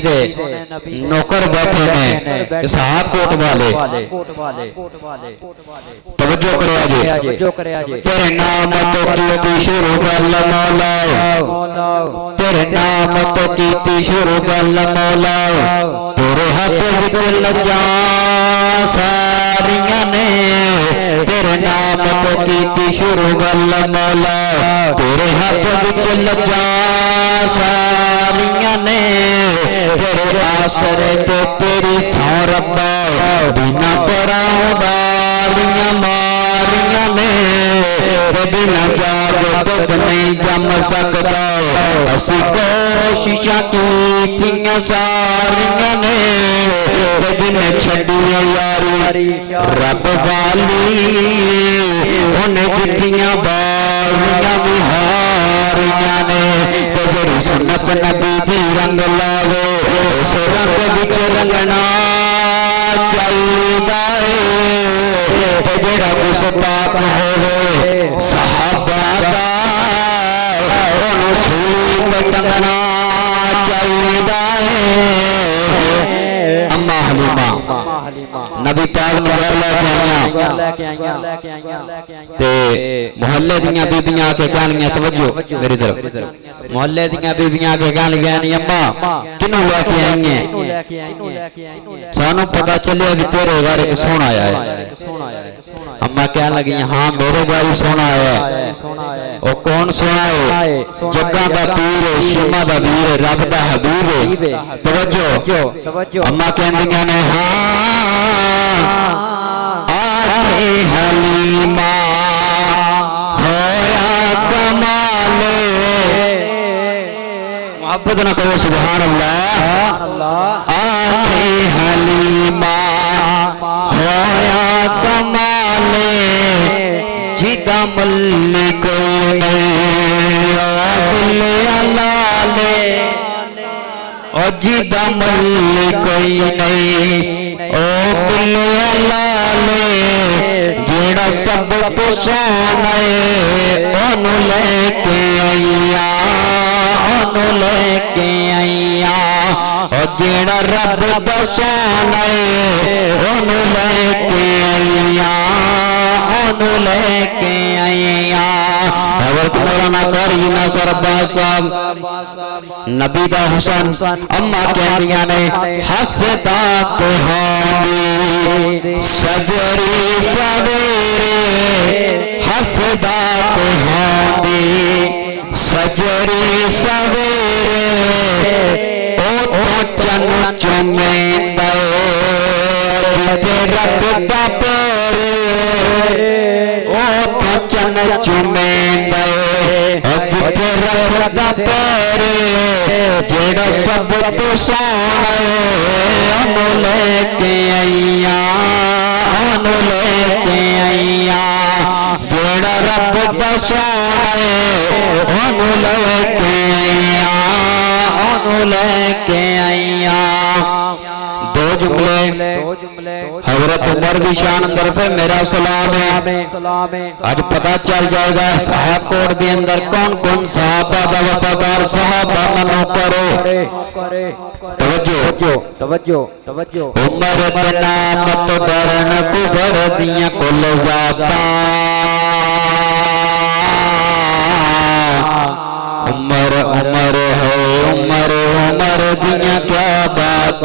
دے نوکر بیٹھے ہیں اسحاق کوٹ والے توجہ کرے آجے تیرے نام تو کیتی شروع گل مولا تیرے نام تو کیتی شروع گل مولا تیرے ہاتھ وچ لجاں ساریاں نے تیرے نام تو کیتی شروع گل مولا تیرے ہاتھ وچ لجاں ساریاں نے تیرے آسرے تے تیری سو ربا بنا پراؤں باریاں ماریاں نے بنا جاگ دودھ نہیں جم سکتا اسی کوششاں کیتیاں ساریاں نے بنا چھڈیاں یاری رب والی انہیں دتیاں بالیاں وہاریاں نے تیری سنت نبی دی رنگ لاوے اس رنگ وچ رنگنا چاہیدا اے تے جڑا گستاخ ہووے صحابہ دا اونوں سولی تے ٹنگنا چاہیدا اے اما حلیمہ نبی پاک نو گھر لے کے آئیاں تے محلے دیاں بیبیاں کے گانیاں توجہ میری طرف محلے دیاں بیبیاں کے گانیاں نہیں اما کنوں لے کے آئییں سانو پتہ چلے کہ تیرے گھر ایک سونا آیا ہے اما کہنے لگی ہاں میرے گھر سونا آیا ہے او کون سونا ہے جگہ دا پیر شیما دا ویر رب دا حبیب توجہ اما کہندیاں نے ہاں آئے حلیمہ ہویا کمالے محبت نہ کہو سبحان اللہ آئے حلیمہ ہویا کمالے جیدہ ملی کوئی نہیں بلے علالے اور جیدہ ملی کوئی نہیں او بلے علالے جیڑا سب تو سونے انہوں لے کے آئیاں انہوں لے کے آئیاں اور جیڑا رب دا سونے انہوں لے کے آئیاں انہوں لے کے آئیاں حضرت مولانا قاری ناصر عباس صاحب نبی دا حسن اما کہندیاں نے حسدا تے ہاندی سجری سویرے حسدا تے ہاندی سجری سویرے او تو چن چومیندا تے رب دا پیرے او تو چن چومیندا تے رب دا پیرے جیڑا سب تو سونا انہوں لے کے آئیاں انہوں لے کے آئیاں جیڑا رب دا سونا انہوں لے کے آئیاں انہوں لے کے آئیاں دو جملے حضرت عمر دی شان طرف میرا سلام ہے آج پتہ چل جائے گا صحابہ کوٹ دی اندر کون کون صحابہ دا وفادار صحابہ منو کرو توجہ عمر دے نام تو ڈرن کفر دیاں کل ذاتاں عمر ہے عمر دیاں کیا بات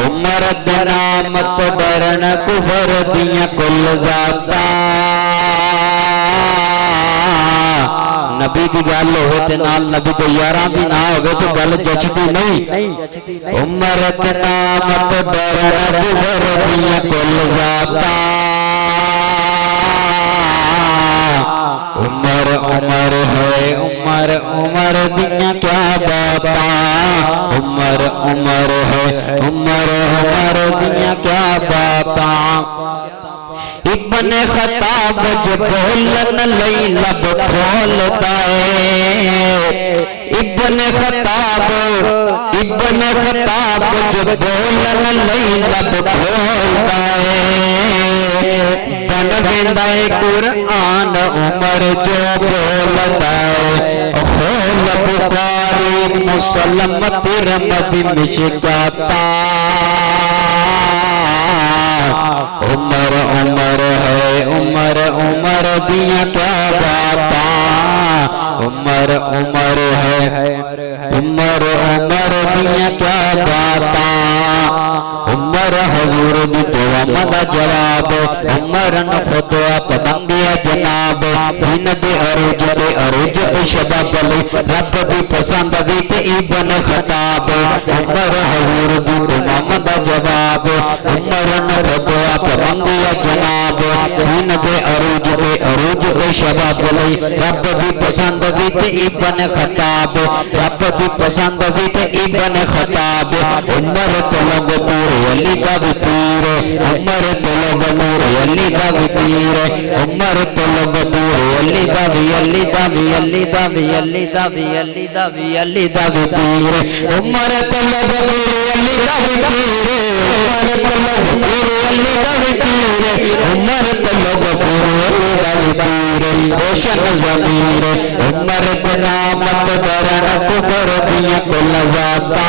عمر دے نام تو ڈرن کفر دیاں کل ذاتاں نبی دی گل ہوئے تے نال نبی دے یاراں دی نہ ہوئے تے گل جچدی نہیں عمر تے نام تے ڈرن کفر دیاں کل ذاتاں عمر ہے عمر دیاں کیا باتاں عمر ہے عمر دیاں کیا باتاں ابن خطاب جو بولن لئی لب کھولتا ہے ابن خطاب جو بولن لئی لب کھولتا ہے بن ویندا ہے قرآن عمر جو بولتا ہے لب پاری مسلمت رمضی مشکاتا عمر عمر ہے عمر عمر دیا کیا باتا عمر عمر ہے عمر عمر دیا کیا باتا عمر حضور دی دعا مدا جواب عمر خدا پابندی جناب ہن دے عروج تے شباب علی رب دی پسند دی تے ابن خطاب عمر حضور دی دعا مدا جواب عمر خدا پابندی جناب ہن دے عروج تے شباب علی رب دی پسند دی تے ابن خطاب رب دی پسند دی تے ابن خطاب عمر طلب پور علی دا پیر عمر طلب نور علی دا پیر عمر طلب نور علی دا علی دا علی دا علی دا علی دا علی دا پیر عمر طلب نور علی دا پیر عمر طلب نور علی دا پیر عمر طلب نور علی دا پیر روشن ضمیر عمر بنامت درن کفر دیا کل ذاتا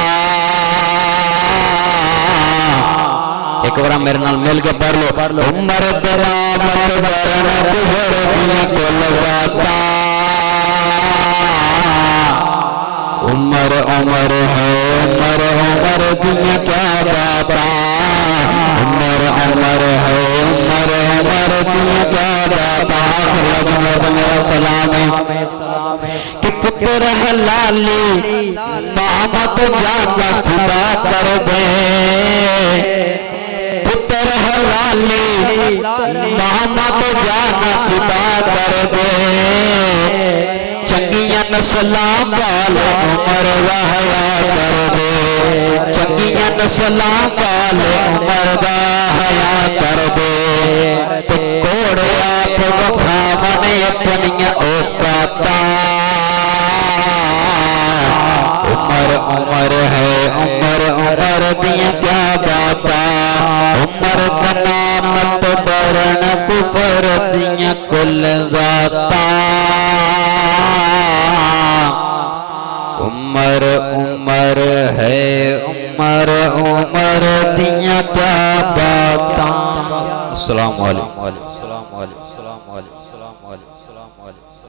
ایک بار میرے نال مل کے پڑھ لو عمر برامت برن کفر دیا کل ذاتا عمر عمر ہے عمر عمر دیا کیا باتا عمر عمر ہے عمر عمر دیا کیا باتا میرا سلام ہے کہ پتر حلالی محمد جانا فدا کر دے پتر حلالی محمد جانا فدا کر دے چنگیاں نسلاں والے عمر دا حیا کر دے چنگیاں نسلاں والے عمر دا حیا کر دے کوڑے آپ وکھاونے اپنیاں اوقاتاں عمر عمر ہے عمر عمر دیا کیا باتا عمر بنامت برن کفر دیا کل ذاتا عمر عمر ہے عمر عمر دیا کیا باتا السلام علیکم السلام علیکم السلام علیکم السلام علیکم السلام علیکم